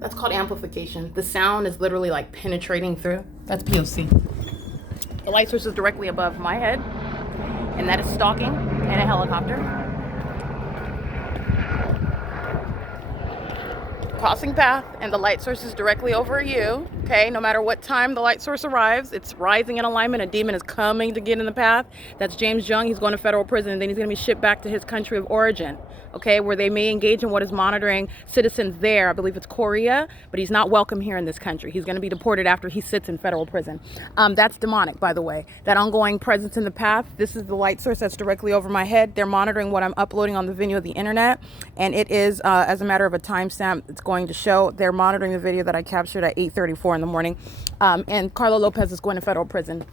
That's called amplification. The sound is literally like penetrating through. That's P.O.C. The light source is directly above my head, and that is stalking in a helicopter. Crossing path, and the light source is directly over you. Okay, no matter what time the light source arrives, it's rising in alignment. A demon is coming to get in the path. That's James Young. He's going to federal prison, and then he's going to be shipped back to his country of origin. Okay, where they may engage in what is monitoring citizens there. I believe it's Korea, but he's not welcome here in this country. He's going to be deported after he sits in federal prison. That's demonic, by the way. That ongoing presence in the path. This is the light source that's directly over my head. They're monitoring what I'm uploading on the video of the internet, and it is, as a matter of a timestamp, it's going to show. They're monitoring the video that I captured at 8:34 in the morning, and Carlo Lopez is going to federal prison.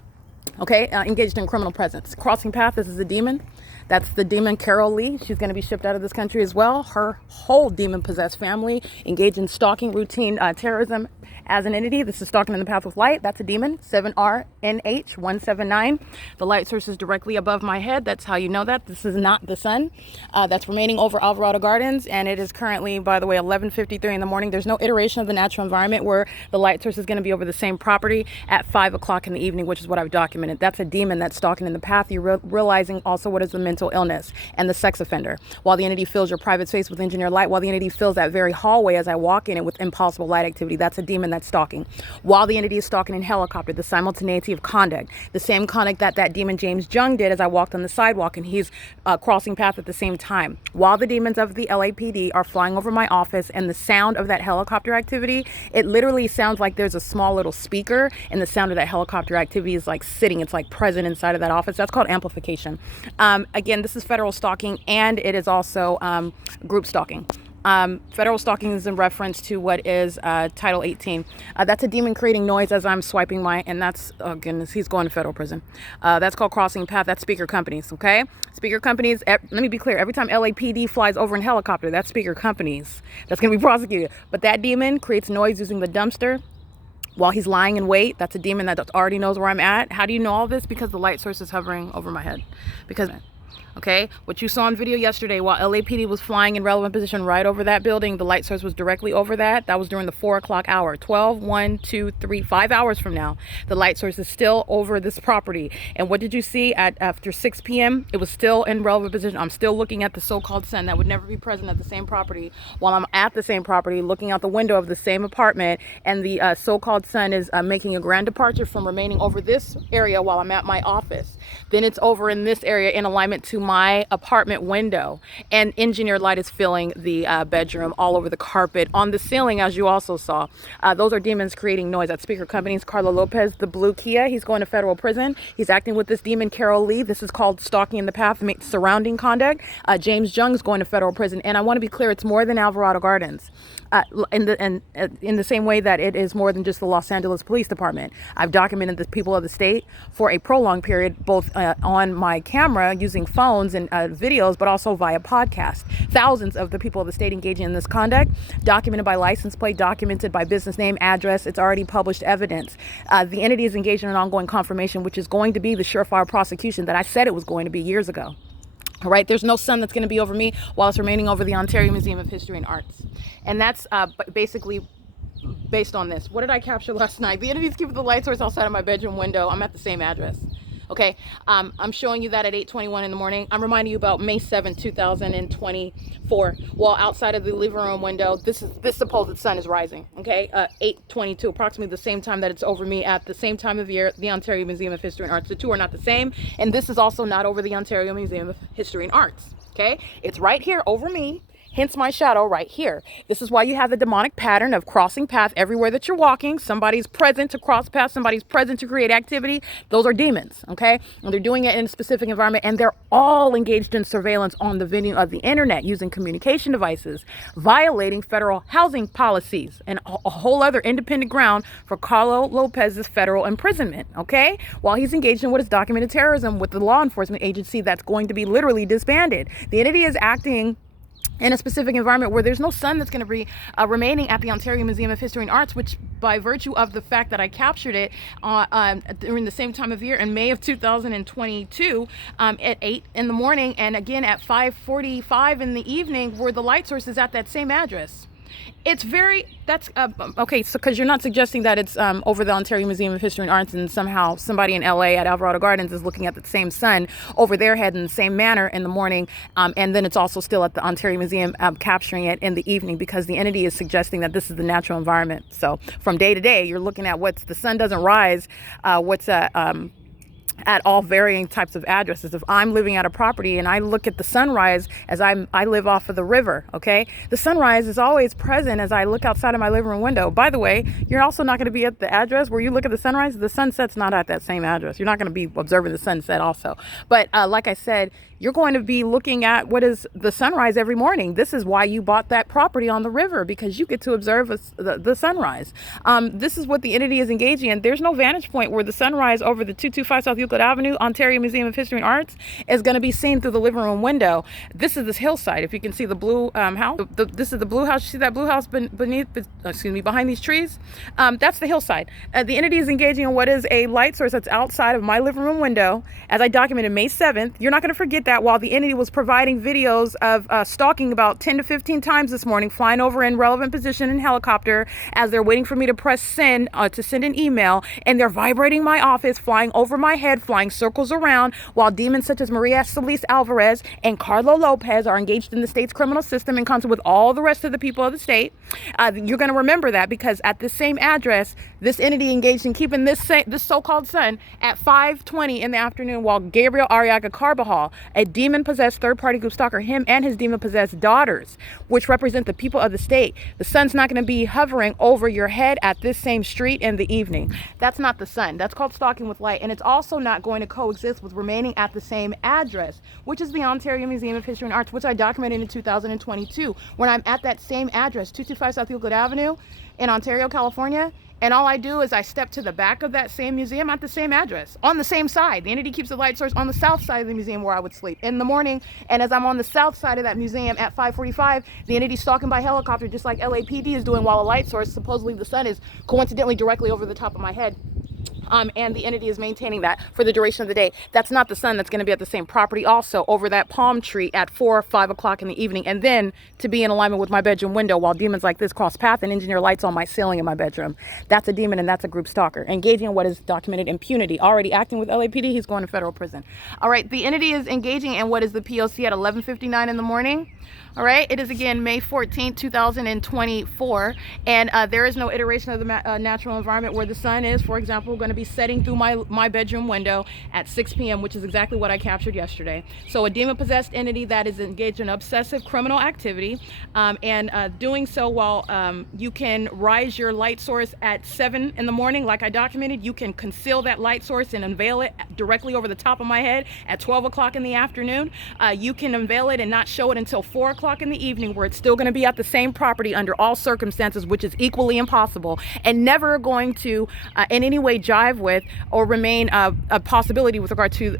Okay, engaged in criminal presence. Crossing path. This is a demon. That's the demon Carol Lee. She's going to be shipped out of this country as well. Her whole demon-possessed family engaged in stalking, routine terrorism as an entity. This is stalking in the path with light. That's a demon, 7RNH179. The light source is directly above my head. That's how you know that. This is not the sun. That's remaining over Alvarado Gardens, and it is currently, by the way, 11:53 in the morning. There's no iteration of the natural environment where the light source is going to be over the same property at 5 o'clock in the evening, which is what I've documented. That's a demon that's stalking in the path. You're realizing also what is the mental illness and the sex offender. While the entity fills your private space with engineered light, while the entity fills that very hallway as I walk in it with impossible light activity, that's a demon that's stalking. While the entity is stalking in helicopter, the simultaneity of conduct, the same conduct that demon James Young did as I walked on the sidewalk, and he's crossing path at the same time. While the demons of the LAPD are flying over my office, and the sound of that helicopter activity, it literally sounds like there's a small little speaker, and the sound of that helicopter activity is like sitting, it's like present inside of that office. That's called amplification. Again, this is federal stalking, and it is also group stalking. Federal stalking is in reference to what is Title 18. That's a demon creating noise as I'm swiping and that's, oh goodness, he's going to federal prison. That's called crossing path. That's speaker companies, okay? Speaker companies, let me be clear. Every time LAPD flies over in helicopter, that's speaker companies. That's going to be prosecuted. But that demon creates noise using the dumpster while he's lying in wait. That's a demon that already knows where I'm at. How do you know all this? Because the light source is hovering over my head. Because... okay, what you saw on video yesterday, while LAPD was flying in relevant position right over that building, the light source was directly over that. That was during the 4 o'clock hour. 12, 1, 2, 3, 5 hours from now, the light source is still over this property. And what did you see after 6 p.m.? It was still in relevant position. I'm still looking at the so-called sun that would never be present at the same property while I'm at the same property, looking out the window of the same apartment, and the so-called sun is making a grand departure from remaining over this area while I'm at my office. Then it's over in this area in alignment to my apartment window, and engineered light is filling the bedroom, all over the carpet, on the ceiling, as you also saw. Those are demons creating noise. At speaker companies, Carlo Lopez, the blue Kia, he's going to federal prison. He's acting with this demon Carol Lee. This is called stalking in the path, surrounding conduct. James Young is going to federal prison, and I want to be clear, it's more than Alvarado Gardens. In the same way that it is more than just the Los Angeles Police Department. I've documented the people of the state for a prolonged period, both on my camera using phones and videos, but also via podcast. Thousands of the people of the state engaging in this conduct, documented by license plate, documented by business name, address. It's already published evidence. The entity is engaged in an ongoing confirmation, which is going to be the surefire prosecution that I said it was going to be years ago. All right, there's no sun that's going to be over me while it's remaining over the Ontario Museum of History and Arts. And that's basically based on this. What did I capture last night? The entity's keeping the light source outside of my bedroom window. I'm at the same address. Okay, I'm showing you that at 8:21 in the morning. I'm reminding you about May 7th, 2024. While outside of the living room window, this supposed sun is rising. Okay, 8:22, approximately the same time that it's over me at the same time of year, the Ontario Museum of History and Arts. The two are not the same, and this is also not over the Ontario Museum of History and Arts. Okay, it's right here over me. Hence my shadow right here. This is why you have the demonic pattern of crossing path everywhere that you're walking. Somebody's present to cross path. Somebody's present to create activity. Those are demons, okay? And they're doing it in a specific environment, and they're all engaged in surveillance on the venue of the internet using communication devices, violating federal housing policies, and a whole other independent ground for Carlo Lopez's federal imprisonment, okay? While he's engaged in what is documented terrorism with the law enforcement agency that's going to be literally disbanded. The entity is acting in a specific environment where there's no sun that's going to be remaining at the Ontario Museum of History and Arts, which by virtue of the fact that I captured it during the same time of year in May of 2022 at 8 in the morning, and again at 5:45 in the evening, where the light source is at that same address. It's very, that's, okay, so because you're not suggesting that it's over the Ontario Museum of History and Arts and somehow somebody in LA at Alvarado Gardens is looking at the same sun over their head in the same manner in the morning, and then it's also still at the Ontario Museum capturing it in the evening, because the entity is suggesting that this is the natural environment. So from day to day, you're looking at what's, the sun doesn't rise, what's at all varying types of addresses. If I'm living at a property and I look at the sunrise as I live off of the river, okay? The sunrise is always present as I look outside of my living room window. By the way, you're also not going to be at the address where you look at the sunrise. The sunset's not at that same address. You're not going to be observing the sunset also. But like I said, you're going to be looking at what is the sunrise every morning. This is why you bought that property on the river, because you get to observe the sunrise. This is what the entity is engaging in. There's no vantage point where the sunrise over the 225 South Euclid Avenue, Ontario Museum of History and Arts, is going to be seen through the living room window. This is this hillside. If you can see the blue house, this is the blue house. You see that blue house behind these trees? That's the hillside. The entity is engaging in what is a light source that's outside of my living room window, as I documented May 7th. You're not going to forget that while the entity was providing videos of stalking about 10 to 15 times this morning, flying over in relevant position in helicopter as they're waiting for me to press send to send an email, and they're vibrating my office, flying over my head, flying circles around, while demons such as Maria Solis Alvarez and Carlo Lopez are engaged in the state's criminal system in concert with all the rest of the people of the state. You're going to remember that, because at this same address, this entity engaged in keeping this so-called sun at 5:20 in the afternoon, while Gabriel Arriaga Carbajal, a demon-possessed third-party group stalker, him and his demon-possessed daughters, which represent the people of the state. The sun's not going to be hovering over your head at this same street in the evening. That's not the sun. That's called stalking with light, and it's also not going to coexist with remaining at the same address, which is the Ontario Museum of History and Arts, which I documented in 2022, when I'm at that same address, 225 South Euclid Avenue in Ontario, California. And all I do is I step to the back of that same museum at the same address, on the same side. The entity keeps the light source on the south side of the museum where I would sleep in the morning. And as I'm on the south side of that museum at 5:45, the entity's stalking by helicopter, just like LAPD is doing, while a light source, supposedly the sun, is coincidentally directly over the top of my head. And the entity is maintaining that for the duration of the day. That's not the sun that's going to be at the same property also over that palm tree at 4 or 5 o'clock in the evening, and then to be in alignment with my bedroom window while demons like this cross path and engineer lights on my ceiling in my bedroom. That's a demon, and that's a group stalker engaging in what is documented impunity, already acting with LAPD. He's going to federal prison. All right, the entity is engaging in what is the P.O.C. at 11:59 in the morning. All right, it is again May 14th, 2024, and there is no iteration of the natural environment where the sun is, for example, going to be setting through my bedroom window at 6 p.m., which is exactly what I captured yesterday. So a demon-possessed entity that is engaged in obsessive criminal activity, and doing so while you can rise your light source at 7 in the morning, like I documented. You can conceal that light source and unveil it directly over the top of my head at 12 o'clock in the afternoon. You can unveil it and not show it until 4 o'clock in the evening, where it's still going to be at the same property under all circumstances, which is equally impossible and never going to in any way jive with or remain a possibility with regard to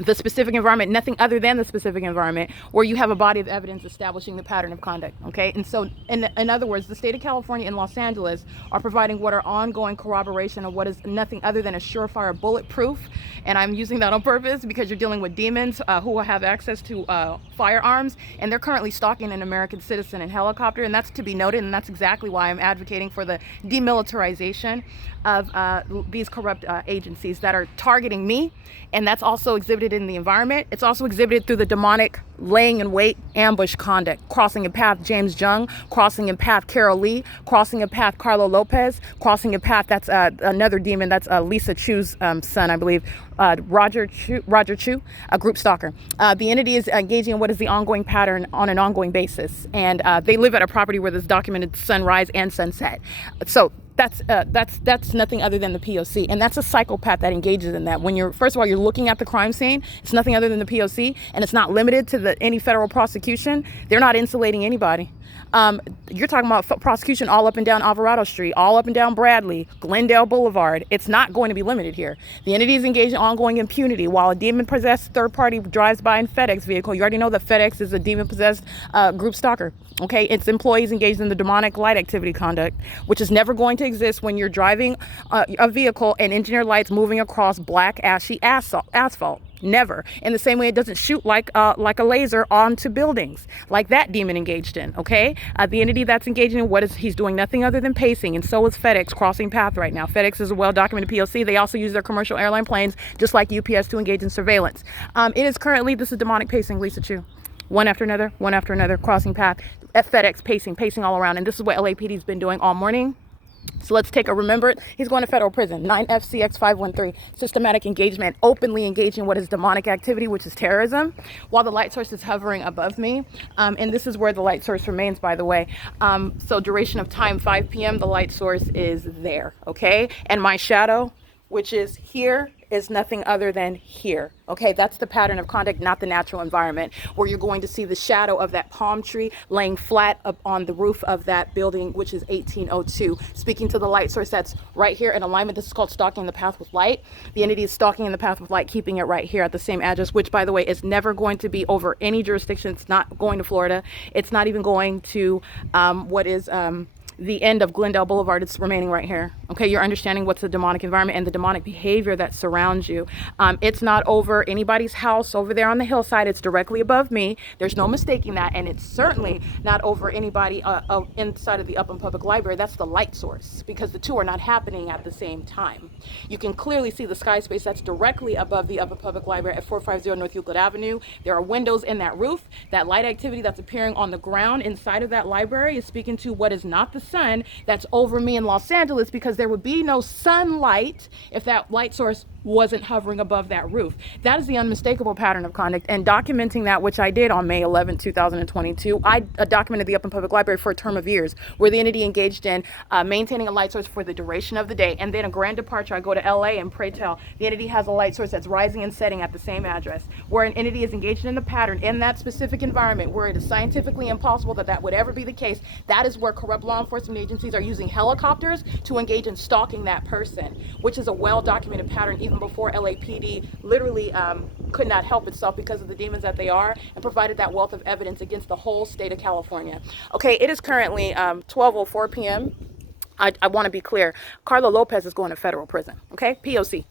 the specific environment, nothing other than the specific environment, where you have a body of evidence establishing the pattern of conduct. Okay, and so in other words, the state of California and Los Angeles are providing what are ongoing corroboration of what is nothing other than a surefire bulletproof, and I'm using that on purpose because you're dealing with demons who have access to firearms, and they're currently stalking an American citizen in helicopter, and that's to be noted, and that's exactly why I'm advocating for the demilitarization of these corrupt agencies that are targeting me. And that's also exhibited in the environment. It's also exhibited through the demonic laying in wait, ambush conduct, crossing a path James Jung, crossing a path Carol Lee, crossing a path Carlo Lopez, crossing a path that's another demon, that's Lisa Chu's son, I believe, Roger Chu, a group stalker. The entity is engaging in what is the ongoing pattern on an ongoing basis, and they live at a property where there's documented sunrise and sunset. So that's nothing other than the P.O.C. And that's a psychopath that engages in that. When you're, first of all, you're looking at the crime scene, it's nothing other than the P.O.C. and it's not limited to any federal prosecution. They're not insulating anybody. You're talking about prosecution all up and down Alvarado Street, all up and down Bradley, Glendale Boulevard. It's not going to be limited here. The entity is engaged in ongoing impunity while a demon-possessed third party drives by in FedEx vehicle. You already know that FedEx is a demon-possessed group stalker. Okay, its employees engaged in the demonic light activity conduct, which is never going to exist when you're driving a vehicle and engineered lights moving across black ashy asphalt. Never. In the same way, it doesn't shoot like a laser onto buildings, like that demon engaged in. Okay, the entity that's engaging in he's doing nothing other than pacing, and so is FedEx crossing path right now. FedEx is a well-documented P.O.C. They also use their commercial airline planes, just like UPS, to engage in surveillance. It is currently, this is demonic pacing, Lisa Chu. One after another, crossing path. At FedEx, pacing all around, and this is what LAPD's been doing all morning. So let's take a remember it. He's going to federal prison. 9FCX513. Systematic engagement, openly engaging what is demonic activity, which is terrorism, while the light source is hovering above me. And this is where the light source remains, by the way. So duration of time, 5 p.m., the light source is there, okay? And my shadow, which is here, is nothing other than here. Okay, that's the pattern of conduct, not the natural environment, where you're going to see the shadow of that palm tree laying flat up on the roof of that building, which is 1802. Speaking to the light source that's right here in alignment. This is called stalking the path with light. The entity is stalking in the path with light, keeping it right here at the same address, which, by the way, is never going to be over any jurisdiction. It's not going to Florida. It's not even going to the end of Glendale Boulevard. It's remaining right here. Okay, you're understanding what's the demonic environment and the demonic behavior that surrounds you. It's not over anybody's house over there on the hillside. It's directly above me. There's no mistaking that. And it's certainly not over anybody inside of the Upland Public Library. That's the light source, because the two are not happening at the same time. You can clearly see the sky space that's directly above the Upland Public Library at 450 North Euclid Avenue. There are windows in that roof. That light activity that's appearing on the ground inside of that library is speaking to what is not the sun that's over me in Los Angeles, because there would be no sunlight if that light source wasn't hovering above that roof. That is the unmistakable pattern of conduct, and documenting that, which I did on May 11, 2022, I documented the Upland Public Library for a term of years, where the entity engaged in maintaining a light source for the duration of the day. And then a grand departure, I go to LA, and pray tell, the entity has a light source that's rising and setting at the same address, where an entity is engaged in a pattern in that specific environment where it is scientifically impossible that would ever be the case. That is where corrupt law enforcement agencies are using helicopters to engage in stalking that person, which is a well-documented pattern even before LAPD literally could not help itself because of the demons that they are, and provided that wealth of evidence against the whole state of California. Okay, it is currently 12:04 p.m. I want to be clear. Carla Lopez is going to federal prison. Okay, P.O.C.